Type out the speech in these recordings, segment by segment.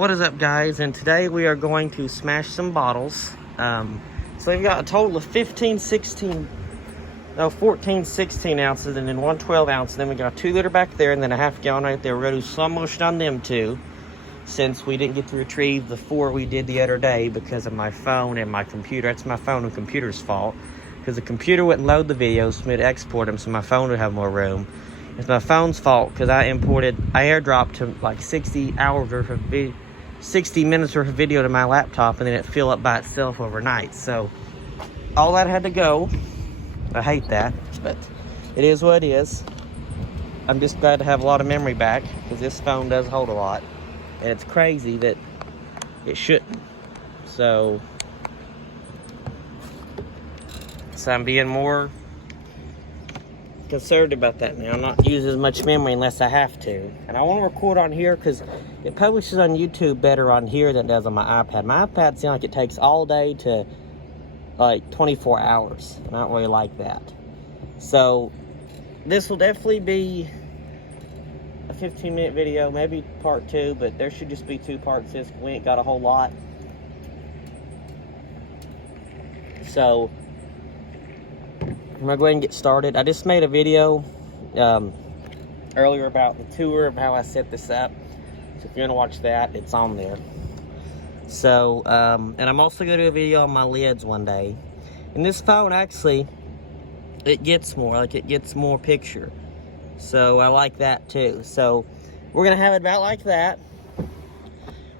What is up, guys? And today we are going to smash some bottles. So we've got a total of 14, 16 ounces, and then one 12 ounce. And then we got a 2 liter back there, and then a half gallon right there. We're going to do slow motion on them two, since we didn't get to retrieve the 4 we did the other day because of my phone and my computer. It's my phone and computer's fault, because the computer wouldn't load the videos for me to export them so my phone would have more room. It's my phone's fault because I airdropped to like 60 hours worth of 60 minutes worth of video to my laptop, and then it filled up by itself overnight. So all that had to go. I hate that, but it is what it is. I'm just glad to have a lot of memory back, because this phone does hold a lot, and it's crazy that it shouldn't. So I'm being more concerned about that now. I'm not using as much memory unless I have to. And I want to record on here because it publishes on YouTube better on here than it does on my iPad. My iPad seems like it takes all day to like 24 hours. And I don't really like that. So this will definitely be a 15-minute video, maybe part 2, but there should just be 2 parts. This we ain't got a whole lot. So I'm gonna go ahead and get started. I just made a video earlier about the tour of how I set this up. So if you want to watch that, it's on there. So, and I'm also gonna do a video on my lids one day. And this phone actually, it gets more picture. So I like that too. So we're gonna have it about like that.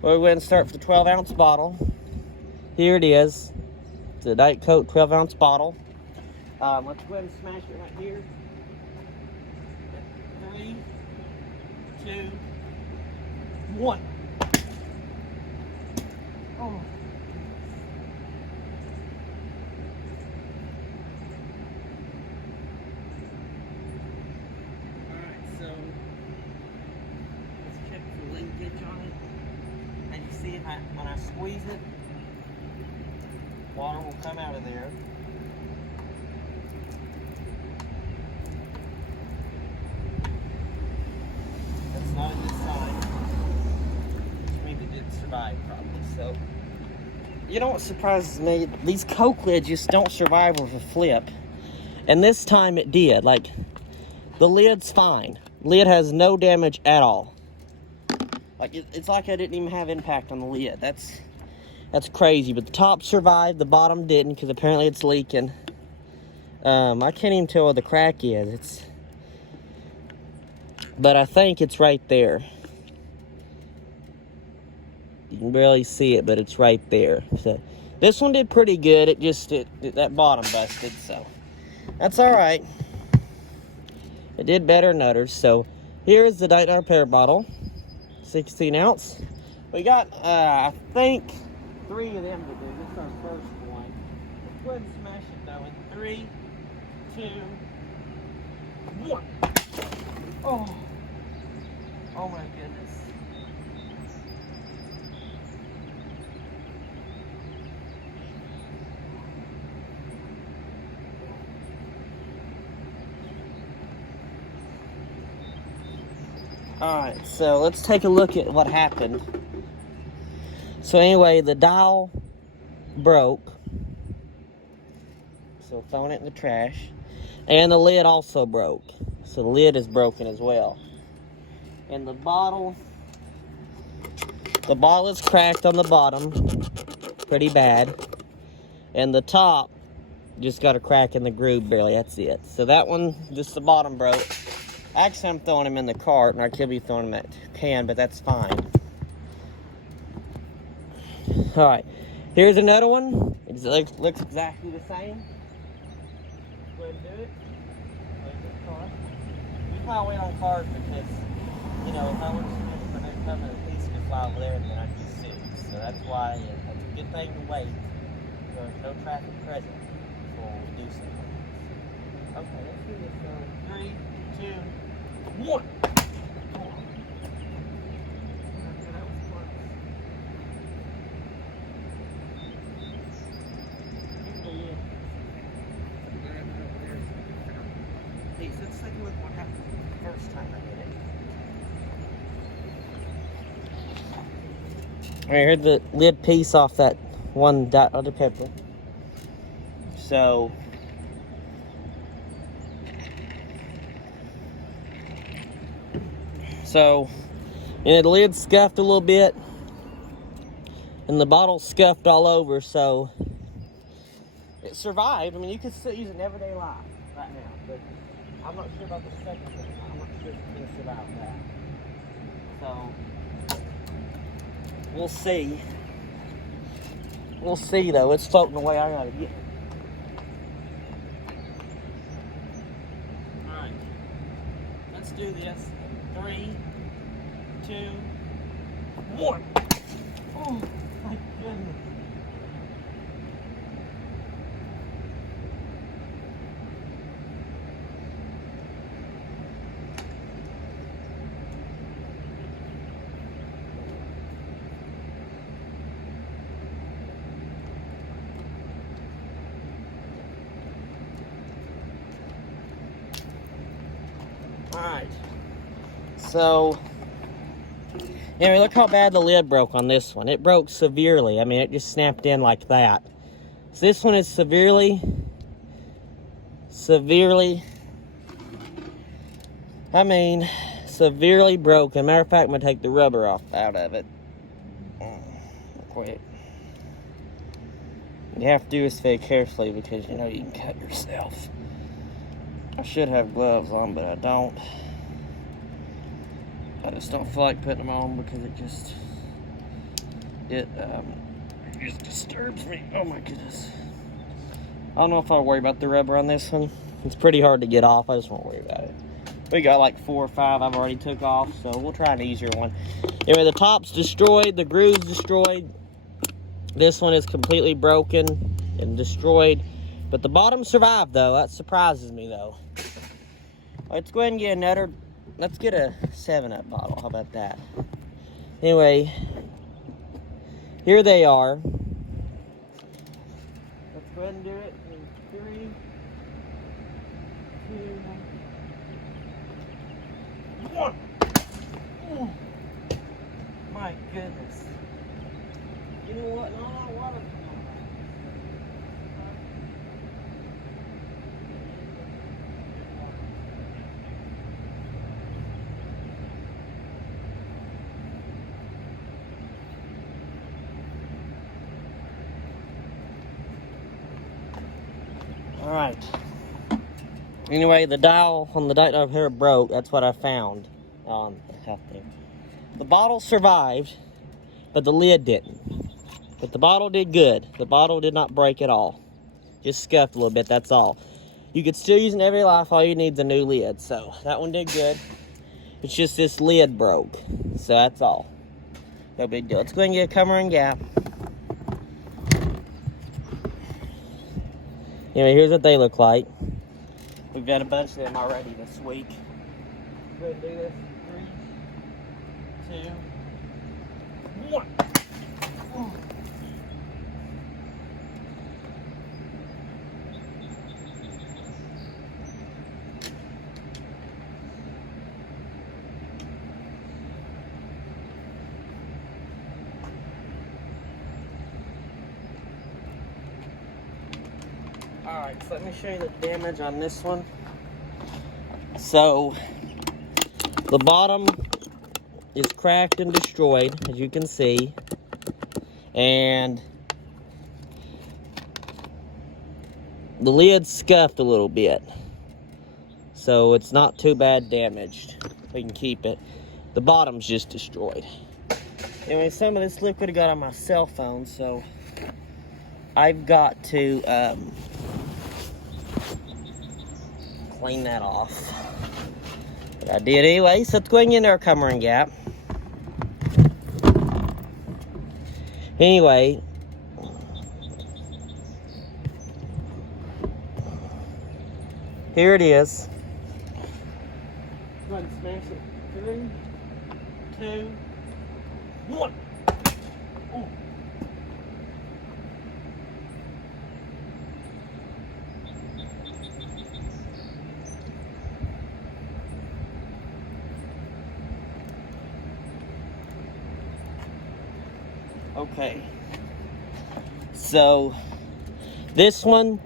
We're going to start with the 12 ounce bottle. Here it is. It's a Diet Coke 12 ounce bottle. Let's go ahead and smash it right here. 3, 2, 1. Oh. Alright, so let's check the linkage on it. And you see when I squeeze it, water will come out of there. Not a good sign. Which means it didn't survive probably. So, you know what surprises me? These Coke lids just don't survive with a flip. And this time it did. Like, the lid's fine. Lid has no damage at all. Like, it's like I didn't even have impact on the lid. That's crazy. But the top survived, the bottom didn't, because apparently it's leaking. I can't even tell where the crack is. But I think it's right there. You can barely see it, but it's right there. So this one did pretty good. That bottom busted, so that's all right. It did better than others. So here's the Diet Repair bottle, 16 ounce. We got, I think, 3 of them to do. This is our first one. Let's go ahead and smash it though in 3, 2, 1. Oh my goodness. Alright, so let's take a look at what happened. So anyway, the dial broke. So throwing it in the trash. And the lid also broke. So the lid is broken as well. And the bottle is cracked on the bottom, pretty bad. And the top just got a crack in the groove barely, that's it. So that one, just the bottom broke. Actually, I'm throwing them in the cart, and I could be throwing them at the can, but that's fine. All right, here's another one. It looks exactly the same. Go ahead and do it. We probably wait on cars because, you know, if I were to when they come and the police could fly over there, then I'd be sued. So that's why it's a good thing to wait. There's no traffic present before we do something. Okay, let's do this now. 3, 2, 1. Let's take a look at what happened the first time I did it. here's the lid piece off that one Dr. Pepper. So and the lid scuffed a little bit, and the bottle scuffed all over, so it survived. I mean, you could still use it in everyday life right now, but I'm not sure about the second one. I'm not sure if it's going to survive that. So, we'll see. We'll see, though. It's floating away. I gotta get it. Alright. Let's do this. 3, 2, 1. Oh, my goodness. Alright, so, anyway, look how bad the lid broke on this one. It broke severely. I mean, it just snapped in like that. So this one is severely, severely broken. Matter of fact, I'm going to take the rubber off out of it. Quick. You have to do this very carefully because you know you can cut yourself. I should have gloves on, but I don't. I just don't feel like putting them on because it just disturbs me. Oh my goodness. I don't know if I'll worry about the rubber on this one. It's pretty hard to get off. I just won't worry about it. We got like 4 or 5 I've already took off, so we'll try an easier one. Anyway, the top's destroyed, the groove's destroyed. This one is completely broken and destroyed. But the bottom survived, though. That surprises me, though. Let's go ahead and get another. Let's get a 7-Up bottle. How about that? Anyway, here they are. Let's go ahead and do it in 3, 2, 1. Oh, my goodness. You know what? No, water. All right. Anyway, the dial on the Dr. Pepper broke. That's what I found out there. The bottle survived, but the lid didn't. But the bottle did good. The bottle did not break at all. Just scuffed a little bit, that's all. You could still use it in everyday life. All you need is a new lid. So that one did good. It's just this lid broke. So that's all. No big deal. Let's go ahead and get a Comer and Gap. Anyway, here's what they look like. We've got a bunch of them already this week. Go ahead and do this. 3, 2, 1. Oh. Alright, so let me show you the damage on this one. So, the bottom is cracked and destroyed, as you can see. And the lid's scuffed a little bit. So, it's not too bad damaged. We can keep it. The bottom's just destroyed. Anyway, some of this liquid I got on my cell phone, so I've got to clean that off. But I did anyway, so let's go ahead and get into our Comer and Gap. Anyway, here it is. Go ahead and smash it. 3, 2, 1. Ooh. Okay. So this one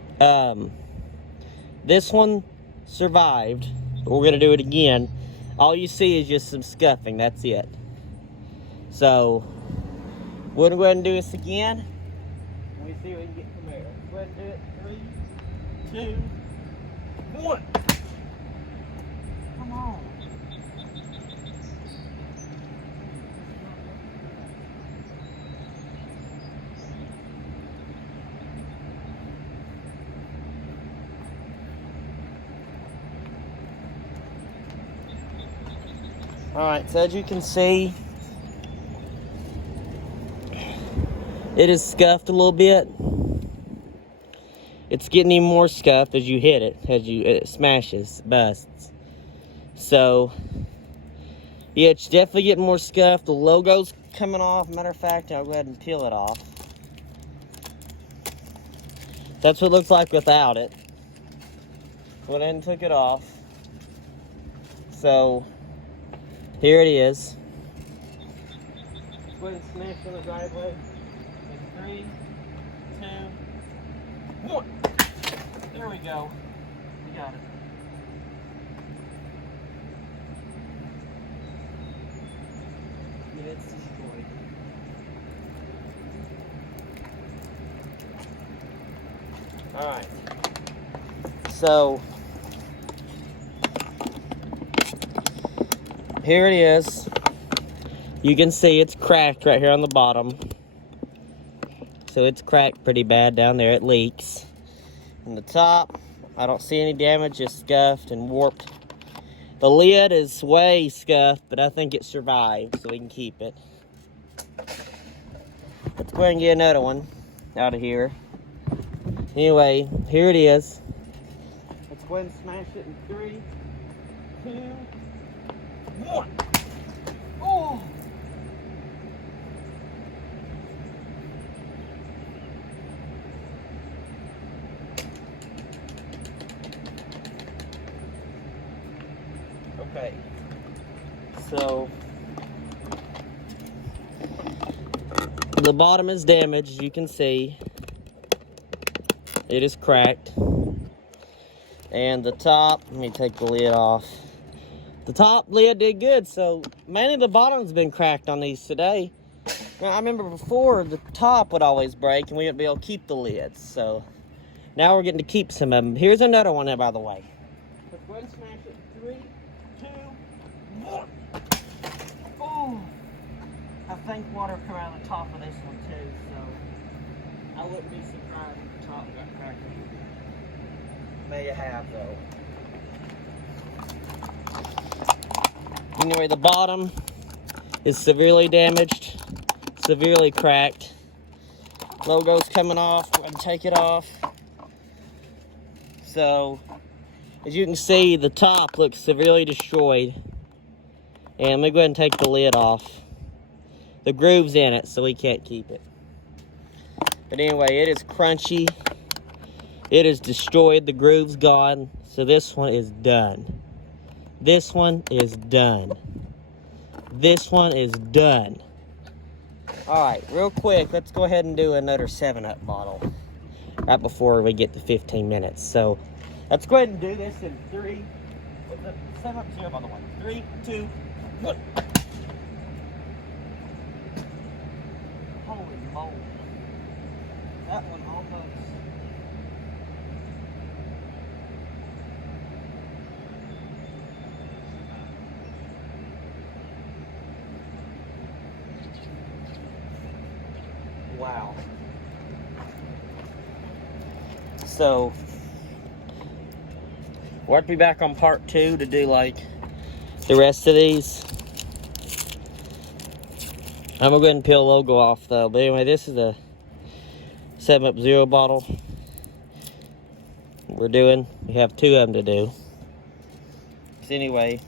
survived. We're gonna do it again. All you see is just some scuffing, that's it. So we're gonna go ahead and do this again. We see what we can get from there. Go ahead and do it. 3, 2, 1. Come on. Alright, so as you can see, it is scuffed a little bit. It's getting even more scuffed as you hit it, it smashes, busts. So, yeah, it's definitely getting more scuffed. The logo's coming off. Matter of fact, I'll go ahead and peel it off. That's what it looks like without it. Went ahead and took it off. So, here it is. Go ahead and smash on the driveway. In 3, 2, 1. There we go. We got it. Yeah, it's destroyed. Alright. So, here it is. You can see it's cracked right here on the bottom. So it's cracked pretty bad down there. It leaks. In the top, I don't see any damage, just scuffed and warped. The lid is way scuffed, but I think it survived, so we can keep it. Let's go ahead and get another one out of here. Anyway, here it is. Let's go ahead and smash it in 3, 2, 1. Oh! Okay, so the bottom is damaged, you can see. It is cracked. And the top, let me take the lid off. The top lid did good, so mainly the bottom's been cracked on these today. Now, I remember before the top would always break and we wouldn't be able to keep the lids, so now we're getting to keep some of them. Here's another one there, by the way. Let's go ahead and smash it. 3, 2, 1. Oh, I think water come out of the top of this one too, so I wouldn't be surprised if the top got cracked. May have though. Anyway, the bottom is severely damaged, severely cracked. Logo's coming off. I'm gonna take it off. So, as you can see, the top looks severely destroyed. And let me go ahead and take the lid off. The groove's in it, so we can't keep it. But anyway, it is crunchy. It is destroyed. The groove's gone. So this one is done. This one is done. This one is done. Alright, real quick, let's go ahead and do another 7-Up bottle. Right before we get to 15 minutes. So, let's go ahead and do this in 3. 7-Up 0, by the way. 3, 2, 1. Holy moly. That one almost. Wow. So, we'll have to be back on part 2 to do like the rest of these. I'm gonna go ahead and peel the logo off though. But anyway, this is a 7-Up 0 bottle we're doing. We have 2 of them to do. So anyway,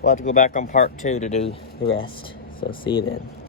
we'll have to go back on part 2 to do the rest. So see you then.